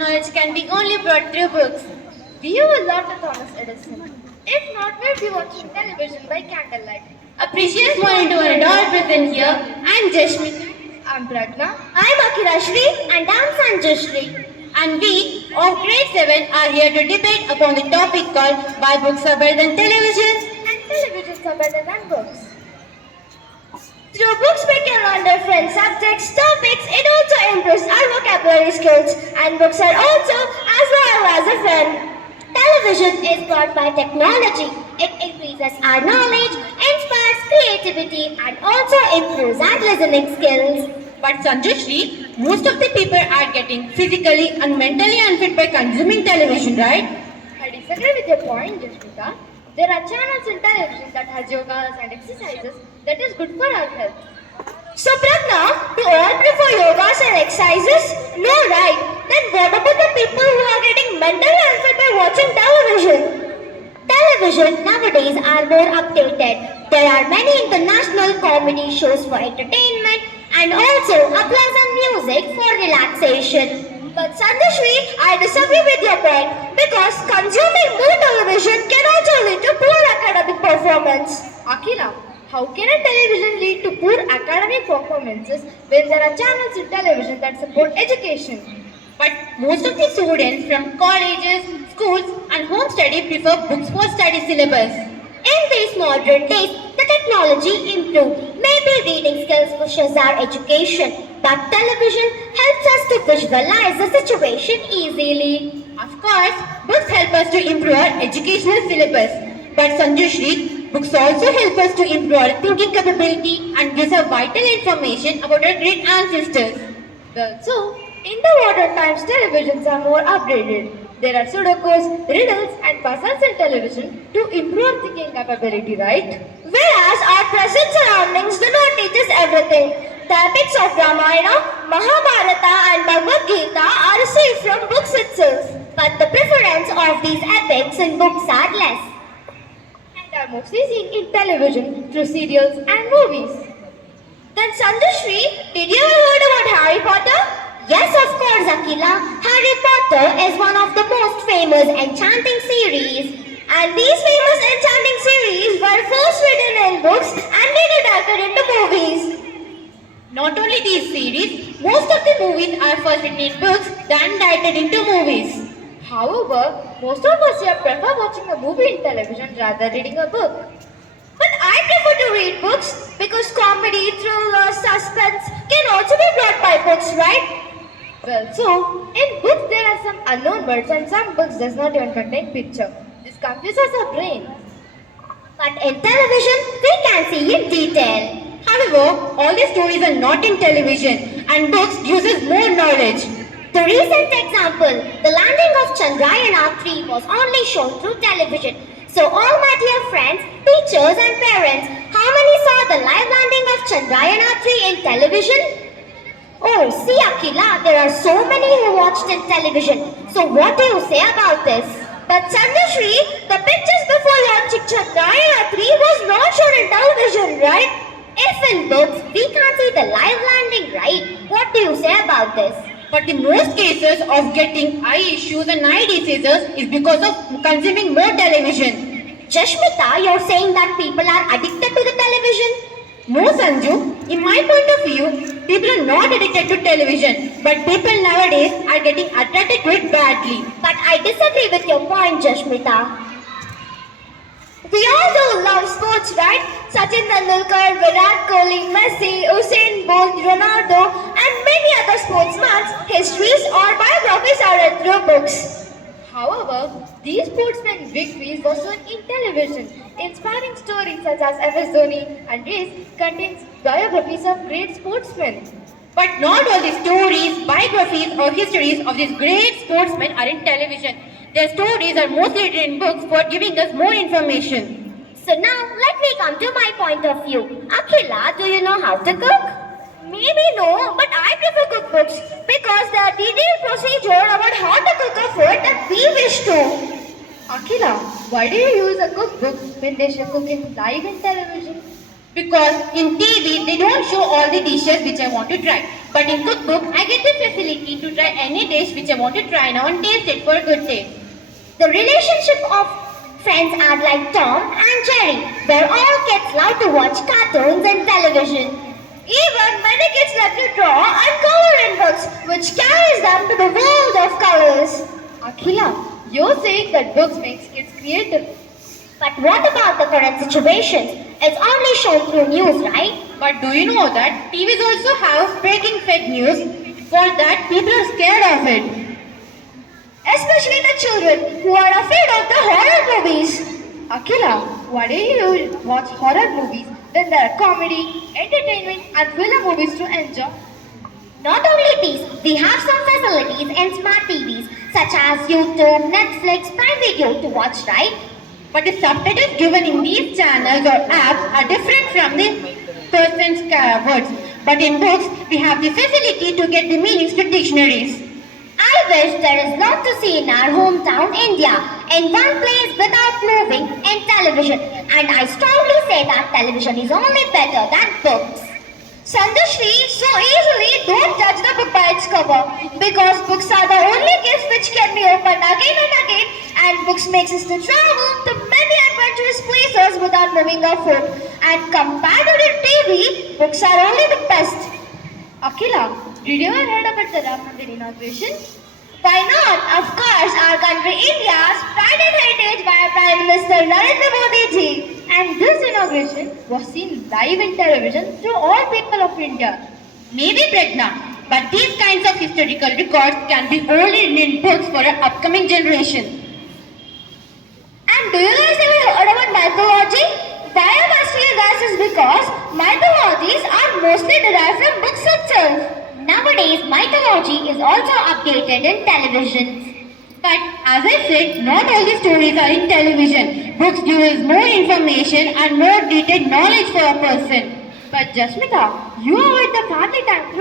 knowledge can be only brought through books. We owe a lot to Thomas Edison. If not, we'd be watching television by candlelight. A precious one into an adult present here. I'm Jashmi. I'm Pragna. I'm Akirashri and I'm Sanjashri. And we of grade 7 are here to debate upon the topic called why books are better than television. And televisions are better than books. Through books we can learn different subjects, topics. It also improves our vocabulary skills. And books are also as well as a friend. Television is brought by technology. It increases our knowledge, inspires creativity, and also improves our listening skills. But Sanjashri, most of the people are getting physically and mentally unfit by consuming television, right? I disagree with your point, Jashmita. There are channels in television that has yogas and exercises that is good for our health. So Pragna, do all prefer yogas and exercises? No, right? Then what about the people who are getting mentally unfit by watching television? Television nowadays are more updated. There are many international comedy shows for entertainment and also a pleasant music for relaxation. But Sandashri, I disagree with your point because consuming more television can also lead to poor academic performance. Akila, how can a television lead to poor academic performances when there are channels in television that support education? But most of the students from colleges, schools and home study prefer books for study syllabus. In these modern days, the technology improved. Maybe reading skills pushes our education, but television helps us to visualize the situation easily. Of course, books help us to improve our educational syllabus. But Sanjushri, books also help us to improve our thinking capability and gives us vital information about our great ancestors. Well, so, in the modern times, televisions are more upgraded. There are sudokus, riddles and puzzles in television to improve thinking capability, right? Whereas our present surroundings do not teach us everything. The epics of Ramayana, Mahabharata and Bhagavad Gita are received from books itself. But the preference of these epics in books are less. And are mostly seen in television through serials and movies. Then Sanjashri, did you ever heard about Harry Potter? Yes, of course, Akila. Harry Potter is one of the most famous enchanting series. And these famous enchanting series were first written in books and later adapted into movies. Not only these series, most of the movies are first written in books then directed into movies. However, most of us here prefer watching a movie in television rather reading a book. But I prefer to read books because comedy, thriller, suspense can also be brought by books, right? Well, so, in books there are some unknown words and some books does not even contain picture. This confuses our brain. But in television, we can see in detail. However, all these stories are not in television and books uses more knowledge. The recent example, the landing of Chandrayaan-3 was only shown through television. So all my dear friends, teachers and parents, how many saw the live landing of Chandrayaan-3 in television? Oh, see Akila, there are so many who watched in television. So what do you say about this? But Chandrashri, the pictures before launching Chandrayaan-3 was not shown in television, right? If in books, we can't see the live landing, right? What do you say about this? But in most cases of getting eye issues and eye diseases is because of consuming more television. Jashmita, you're saying that people are addicted to the television? No, Sanju. In my point of view, people are not addicted to television, but people nowadays are getting attracted to it badly. But I disagree with your point, Jashmita. We all do love sports, right? Sachin Tendulkar, Virat Kohli, Messi, Usain Bolt, Ronaldo, and many other sportsmen's histories or biographies are read through books. However, these sportsmen's victories were shown in television. Inspiring stories such as MS Dhoni and Race contains biographies of great sportsmen. But not all the stories, biographies or histories of these great sportsmen are in television. Their stories are mostly written in books for giving us more information. So now, let me come to my point of view. Akhila, do you know how to cook? Maybe no, but I prefer cookbooks because they are detailed procedure about how to cook a food that we wish to. Akhila, why do you use a cookbook when they show cooking live in television? Because in TV, they don't show all the dishes which I want to try. But in cookbook, I get the facility to try any dish which I want to try now and taste it for a good taste. The relationship of friends are like Tom and Jerry, where all kids love to watch cartoons and television. Even many kids love to draw and color in books, which carries them to the world of colors. Akhila, you're saying that books makes kids creative. But what about the current situations? It's only shown through news, right? But do you know that TVs also have breaking fake news? For that, people are scared of it. Especially the children who are afraid of the horror movies. Akhila, why do you watch horror movies when there are comedy, entertainment and thriller movies to enjoy? Not only these, we have some facilities in smart TVs such as YouTube, Netflix, Prime Video to watch, right? But the subtitles given in these channels or apps are different from the person's words. But in books, we have the facility to get the meanings to dictionaries. I wish there is lot to see in our hometown India, in one place without moving, in television. And I strongly say that television is only better than books. Sandushri, so easily don't judge the book by its cover, because books are the only gifts which can be opened again and again, and books makes us to travel to many adventurous places without moving our foot. And compared to the TV, books are only the best. Akhila, did you ever heard about the Ram Mandir inauguration? Why not? Of course, our country India's pride and heritage by Prime Minister Narendra Modi ji. And this inauguration was seen live in television to all people of India. Maybe Pregna, but these kinds of historical records can be only in books for an upcoming generation. And do you guys ever heard about mythology? Why I'm asking you guys is because mythologies are mostly derived from books itself. Nowadays, mythology is also updated in televisions. But as I said, not all the stories are in television. Books give us more information and more detailed knowledge for a person. But Jasmita, you avoid the family time